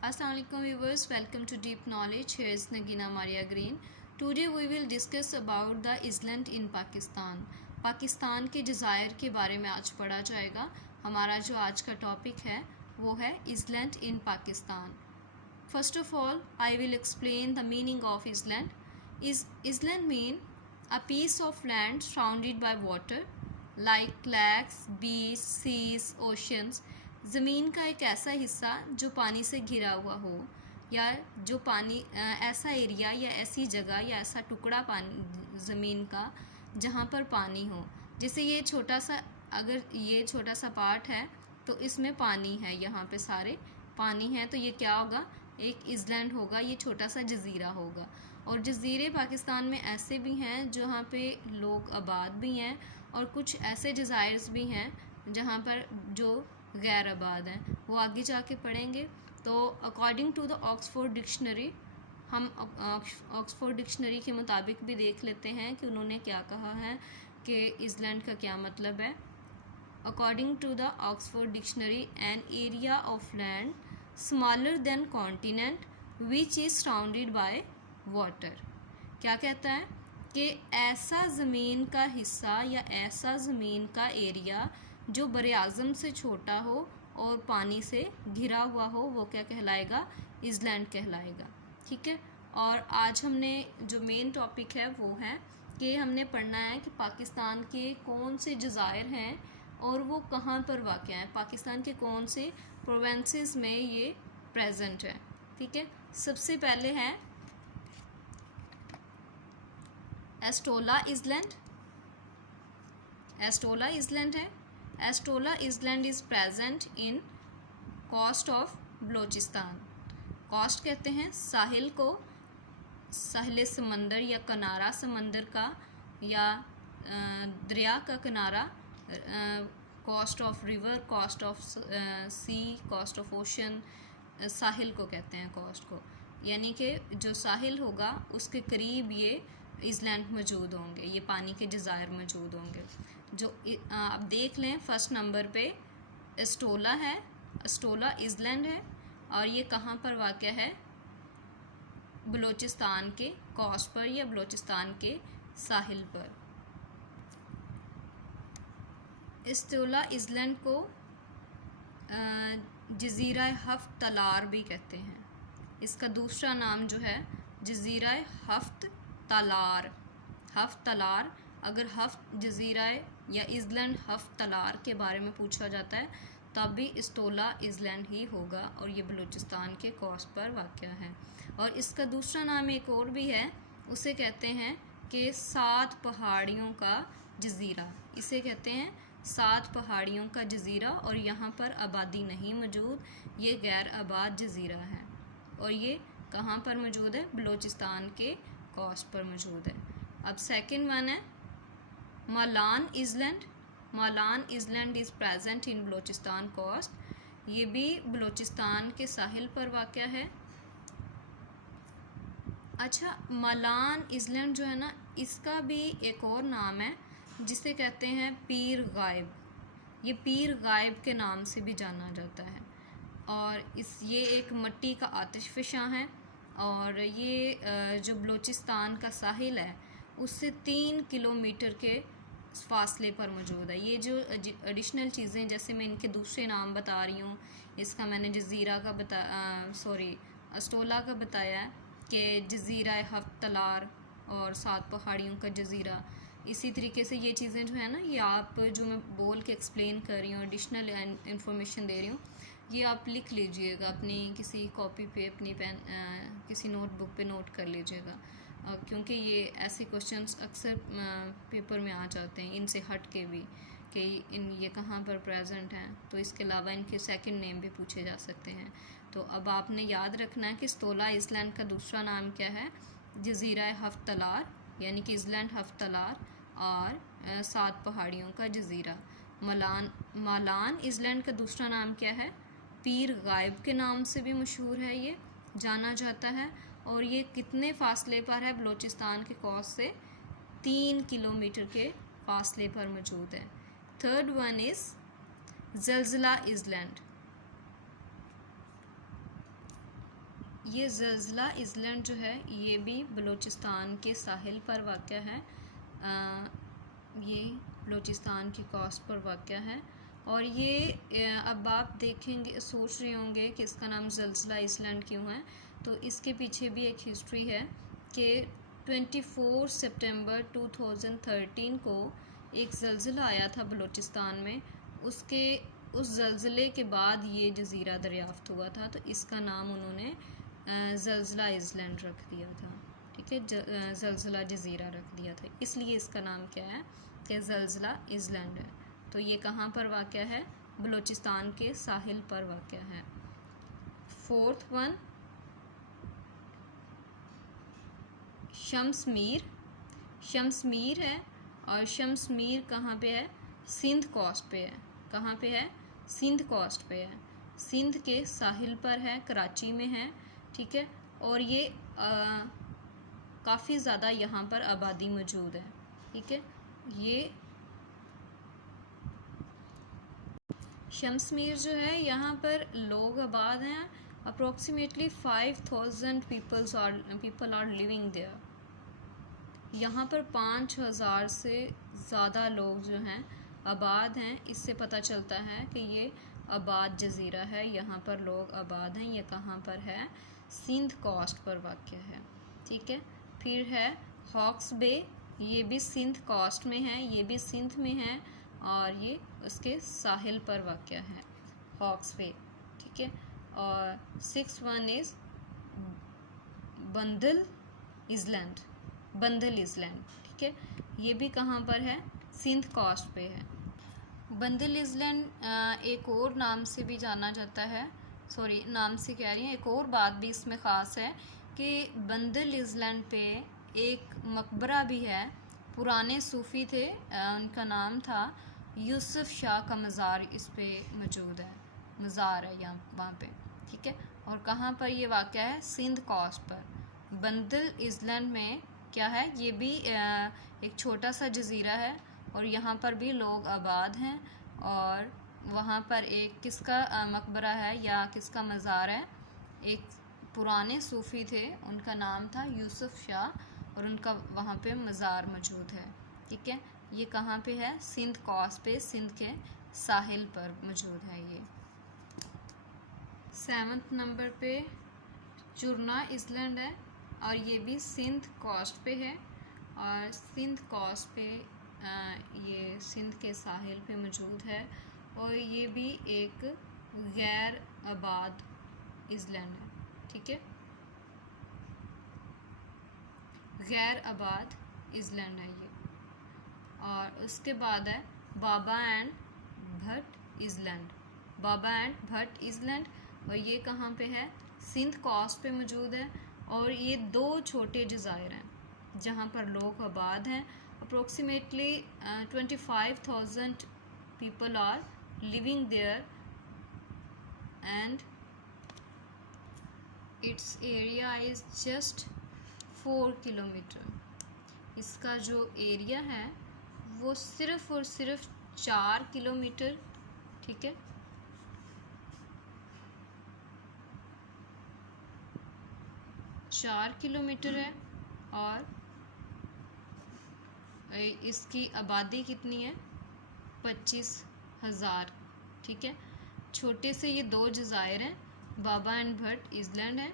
Assalamualaikum viewers, welcome to Deep Knowledge. Here is Nagina Maria Green. Today we will discuss about the island in Pakistan. Pakistan के जज़ायर के बारे में आज पढ़ा जाएगा. हमारा जो आज का टॉपिक है वो है island in Pakistan. First of all, I will explain the meaning of island. Island mean a piece of land surrounded by water like lakes, beaches, seas, oceans. ज़मीन का एक ऐसा हिस्सा जो पानी से घिरा हुआ हो या जो पानी ऐसा एरिया या ऐसी जगह या ऐसा टुकड़ा पानी ज़मीन का जहाँ पर पानी हो. जैसे ये छोटा सा, अगर ये छोटा सा पार्ट है तो इसमें पानी है, यहाँ पे सारे पानी है, तो ये क्या होगा, एक इसलैंड होगा, ये छोटा सा जज़ीरा होगा. और जज़ीरे पाकिस्तान में ऐसे भी हैं जहाँ पे लोग आबाद भी हैं और कुछ ऐसे जज़ायर्स भी हैं जहाँ पर जो गैर आबाद हैं, वो आगे जाके पढ़ेंगे. तो according to the Oxford dictionary, हम ऑक्सफोर्ड डिक्शनरी के मुताबिक भी देख लेते हैं कि उन्होंने क्या कहा है कि इसलैंड का क्या मतलब है. According to the Oxford dictionary, an area of land smaller than continent which is surrounded by water. क्या कहता है कि ऐसा ज़मीन का हिस्सा या ऐसा ज़मीन का एरिया जो बरे आज़म से छोटा हो और पानी से घिरा हुआ हो, वो क्या कहलाएगा, इसलैंड कहलाएगा. ठीक है. और आज हमने जो मेन टॉपिक है वो है कि हमने पढ़ना है कि पाकिस्तान के कौन से जज़ायर हैं और वो कहाँ पर वाक़ हैं, पाकिस्तान के कौन से प्रोविंसेस में ये प्रेजेंट है. ठीक है. सबसे पहले है एस्टोला इसलैंड. एस्टोला इसलैंड है. Astola island is present in coast of Balochistan. Coast कहते हैं साहिल को, साहिल समंदर या किनारा समंदर का या दरिया का किनारा, coast of river, coast of sea, coast of ocean, साहिल को कहते हैं कोस्ट को. यानी कि जो साहिल होगा उसके करीब ये इसलैंड मौजूद होंगे, ये पानी के जज़ायर मौजूद होंगे. जो आप देख लें, फर्स्ट नंबर पे एस्टोला है, एस्टोला इसलैंड है और ये कहाँ पर वाक़या है, बलूचिस्तान के कोस्ट पर या बलूचिस्तान के साहिल पर. एस्टोला इसलैंड को जज़ीरा हफ्त तलार भी कहते हैं. इसका दूसरा नाम जो है जज़ीरा हफ्त तलार. हफ्त तलार, अगर हफ्त जज़ीरा या इसलैंड हफ्त तलार के बारे में पूछा जाता है तब भी एस्टोला इसलैंड ही होगा और ये बलूचिस्तान के कोस्ट पर वाक़या है. और इसका दूसरा नाम एक और भी है, उसे कहते हैं कि 7 पहाड़ियों का जज़ीरा. इसे कहते हैं 7 पहाड़ियों का जज़ीरा और यहाँ पर आबादी नहीं मौजूद, ये गैर आबाद जज़ीरा है और ये कहाँ पर मौजूद है, बलूचिस्तान के कोस्ट पर मौजूद है. अब सेकंड वन है Malan island. Malan island is present in Balochistan coast. ये भी बलूचिस्तान के साहिल पर वाक़या है. अच्छा, मालान इसलैंड जो है ना, इसका भी एक और नाम है जिसे कहते हैं पीर गायब. ये पीर गायब के नाम से भी जाना जाता है और ये एक मिट्टी का आतिशफ़शा है और ये जो बलूचिस्तान का साहिल है उससे 3 किलोमीटर के फासले पर मौजूद है. ये जो एडिशनल चीज़ें, जैसे मैं इनके दूसरे नाम बता रही हूँ, इसका मैंने जज़ीरा का एस्टोला का बताया है कि जज़ीरा हफ्त तलार और 7 पहाड़ियों का जज़ीरा. इसी तरीके से ये चीज़ें जो है ना, ये आप जो मैं बोल के एक्सप्लेन कर रही हूँ, एडिशनल इन्फॉर्मेशन दे रही हूँ, ये आप लिख लीजिएगा अपनी किसी कॉपी पे, अपनी पेन, किसी नोटबुक पे नोट कर लीजिएगा, क्योंकि ये ऐसे क्वेश्चंस अक्सर पेपर में आ जाते हैं इनसे हट के भी कि ये कहाँ पर प्रेजेंट हैं. तो इसके अलावा इनके सेकंड नेम भी पूछे जा सकते हैं. तो अब आपने याद रखना है कि एस्टोला इसलैंड का दूसरा नाम क्या है, जज़ीरा हफ्त तलार, यानी कि इसलैंड हफ्त तलार और 7 पहाड़ियों का जज़ीरा. मालान इसलैंड का दूसरा नाम क्या है, पीर गायब के नाम से भी मशहूर है, ये जाना जाता है. और ये कितने फ़ासले पर है, बलूचिस्तान के कोस्ट से 3 किलोमीटर के फ़ासले पर मौजूद है. Third one is Zalzala island. ये ज़ल्ज़ला इज़लैंड जो है ये भी बलूचिस्तान के साहिल पर वाक़या है। ये बलूचिस्तान की कोस्ट पर वाक़या है। और ये अब आप देखेंगे, सोच रहे होंगे कि इसका नाम ज़ल्ज़ला इज़लैंड क्यों है। तो इसके पीछे भी एक हिस्ट्री है कि 24 सितंबर 2013 को एक ज़ल्ज़ला आया था बलूचिस्तान में। उस ज़ल्ज़ले के बाद ये जज़ीरा दरियाफ़्त हुआ था, तो इसका नाम उन्होंने ज़ल्ज़ला इज़लैंड रख दिया था। ठीक है, ज़ल्ज़ला जज़ीरा रख दिया था, इसलिए इसका नाम क्या है कि ज़ल्ज़ला इज़लैंड है। तो ये कहाँ पर वाक़या है? बलूचिस्तान के साहिल पर वाक़या है। फोर्थ वन, शम्समीर है। और शम्समीर कहाँ पे है? सिंध कोस्ट पे है। कहाँ पे है? सिंध कोस्ट पे है। सिंध के साहिल पर है, कराची में है। ठीक है, और ये काफ़ी ज़्यादा यहाँ पर आबादी मौजूद है। ठीक है, ये शम्समीर जो है यहाँ पर लोग आबाद हैं। Approximately 5000 people are living there. यहाँ पर 5000 से ज़्यादा लोग जो हैं आबाद हैं। इससे पता चलता है कि ये आबाद जज़ीरा है, यहाँ पर लोग आबाद हैं। ये कहाँ पर है? सिंध कोस्ट पर वाक़या है। ठीक है, फिर है हॉक्स बे, ये भी सिंध कोस्ट में है, ये भी सिंध में है और ये उसके साहिल पर वाक़या है, हॉक्स बे। ठीक है, और 6 वन इज़ बंदल इज़लैंड। ठीक है, ये भी कहाँ पर है? सिंध कोस्ट पे है। बंदल इज़लैंड एक और नाम से भी जाना जाता है, सॉरी नाम से कह रही हैं, एक और बात भी इसमें ख़ास है कि बंदल इज़लैंड पे एक मकबरा भी है। पुराने सूफ़ी थे, उनका नाम था यूसुफ शाह का मज़ार इस पे मौजूद है, मज़ार है यहाँ वहाँ पे। ठीक है, और कहाँ पर ये वाक़या है? सिंध कोस्ट पर। बंदल इज़लैंड में क्या है? ये भी एक छोटा सा जज़ीरा है और यहाँ पर भी लोग आबाद हैं। और वहाँ पर एक किसका मकबरा है या किसका मज़ार है? एक पुराने सूफ़ी थे, उनका नाम था यूसुफ शाह और उनका वहाँ पे मज़ार मौजूद है। ठीक है, ये कहाँ पे है? सिंध कोस्ट पे, सिंध के साहिल पर मौजूद है ये। 7th नंबर पे चुरना इज़लैंड है और ये भी सिंध कोस्ट पे है। और सिंध कोस्ट पे ये सिंध के साहिल पे मौजूद है और ये भी एक गैर आबाद इज़लैंड है। ठीक है, गैर आबाद इज़लैंड है ये। और उसके बाद है Baba and Bhit island. Baba and Bhit island, और ये कहाँ पे है? सिंध कोस्ट पे मौजूद है। और ये दो छोटे जज़ायर हैं जहाँ पर लोग आबाद हैं। Approximately 25,000 people are living there and it's area is just 4 kilometre. इसका जो एरिया है वो सिर्फ़ और सिर्फ 4 किलोमीटर, ठीक है, 4 किलोमीटर है। और इसकी आबादी कितनी है? 25,000। ठीक है, छोटे से ये दो जज़ायर हैं, बाबा एंड भट्ट इज़लैंड है।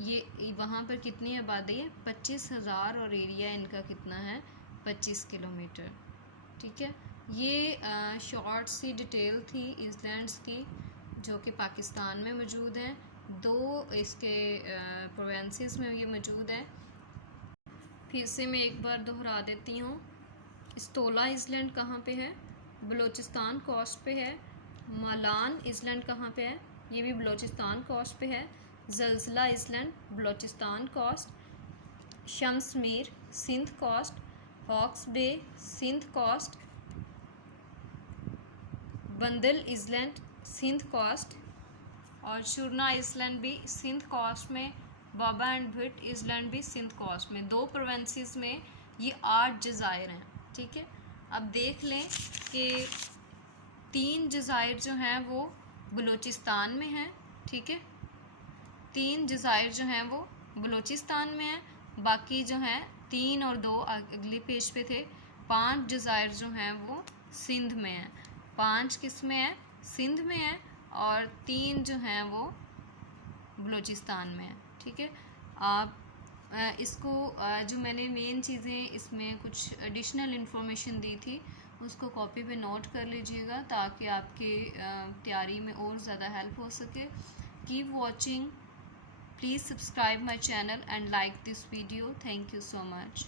ये वहाँ पर कितनी आबादी है? 25,000 और एरिया इनका कितना है? 25 किलोमीटर। ठीक है, ये शॉर्ट सी डिटेल थी इज़लैंड्स की जो कि पाकिस्तान में मौजूद हैं। दो इसके प्रोविंसेस में ये मौजूद है। फिर से मैं एक बार दोहरा देती हूँ। इस्तोला इज़लैंड कहाँ पे है? बलूचिस्तान कोस्ट पे है। मालान इज़लैंड कहाँ पे है? ये भी बलूचिस्तान कोस्ट पे है। Zalzala island Balochistan coast. Shamspir Sindh coast. Hawkes Bay Sindh coast. Bundal island Sindh coast. और चुरना इज़लैंड भी सिंध कोस्ट में। बाबा एंड भट्ट इज़लैंड भी सिंध कोस्ट में। दो प्रोविंसेस में ये 8 जज़ायर हैं। ठीक है, अब देख लें कि 3 जज़ायर जो हैं वो बलूचिस्तान में हैं। ठीक है, 3 जज़ायर जो हैं वो बलूचिस्तान में हैं, बाकी जो हैं 3 और 2 अगले पेज पे थे, 5 जज़ायर जो हैं वो सिंध में हैं। 5 किस में हैं? सिंध में हैं, और 3 जो हैं वो बलूचिस्तान में हैं। ठीक है, आप इसको जो मैंने मेन चीज़ें इसमें कुछ एडिशनल इन्फॉर्मेशन दी थी उसको कॉपी पे नोट कर लीजिएगा ताकि आपके तैयारी में और ज़्यादा हेल्प हो सके। Keep watching, please subscribe my channel and like this video. Thank you so much.